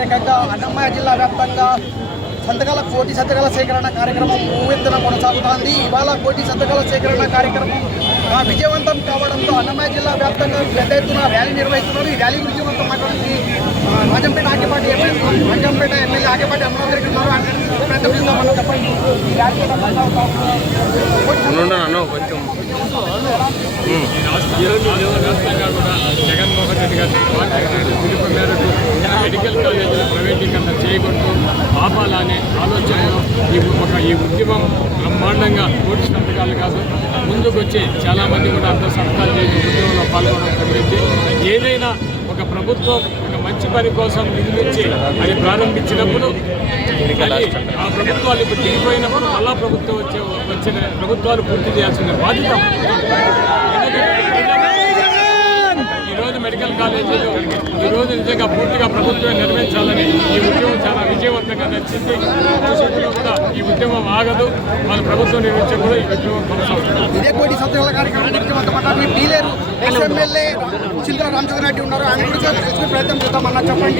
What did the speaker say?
వ్యతిరేకంగా అన్నమయ్య జిల్లా వ్యాప్తంగా కోటి సంతకాల సేకరణ కార్యక్రమం ఊవెత్తున కొనసాగుతోంది. ఇవాళ కోటి సంతకాల సేకరణ కార్యక్రమం విజయవంతం కావడంతో అన్నమయ్య జిల్లా వ్యాప్తంగా పెద్ద ఎత్తున ర్యాలీ నిర్వహిస్తున్నారు. ఈ ర్యాలీ గురించి మొత్తం మాట్లాడడానికి రాజంపేట ఎమ్మెల్యే ఆకేపాటి అమరావతి ఉన్నారు. చెప్పండి, ఈ ర్యాలీ జగన్మోహన్ రెడ్డి గారి పిలుపు మేరకు మెడికల్ కాలేజీల ప్రైవేటీకరణ చేయకూడదు ఆపాలనే ఆలోచనలో ఈ ఉద్యమం బ్రహ్మాండంగా కోటి సంతకాలు కాదు, ముందుకు వచ్చి చాలామంది కూడా అంత సంతకాలు చేసి ఉద్యమంలో పాల్గొనడం జరిగింది. ఏదైనా ఒక ప్రభుత్వం ఒక మంచి పని కోసం నిధులిచ్చి అది ప్రారంభించినప్పుడు ఆ ప్రభుత్వాలు ఇప్పుడు దిగిపోయినప్పుడు అలా ప్రభుత్వం వచ్చిన ప్రభుత్వాలు పూర్తి చేయాల్సిన బాధ్యత. ఈరోజు మెడికల్ కాలేజీలు ఈరోజు నిజంగా పూర్తిగా ప్రభుత్వం నిర్వహించాలని ఈ ఉద్యమం చాలా విజయవంతంగా నచ్చింది. భవిష్యత్తులో కూడా ఈ ఉద్యమం ఆగదు, వాళ్ళ ప్రభుత్వం నిర్వహించే కూడా ఈ ఉద్యమం కొనసాగుతుంది. ఇదే కోటి సంతకాల కార్యక్రమం డీలేరు ఎమ్మెల్యే చిల్కల రామచంద్ర రెడ్డి ఉన్నారు. ఆయన కూడా ప్రయత్నం చేద్దామన్నా చెప్పండి.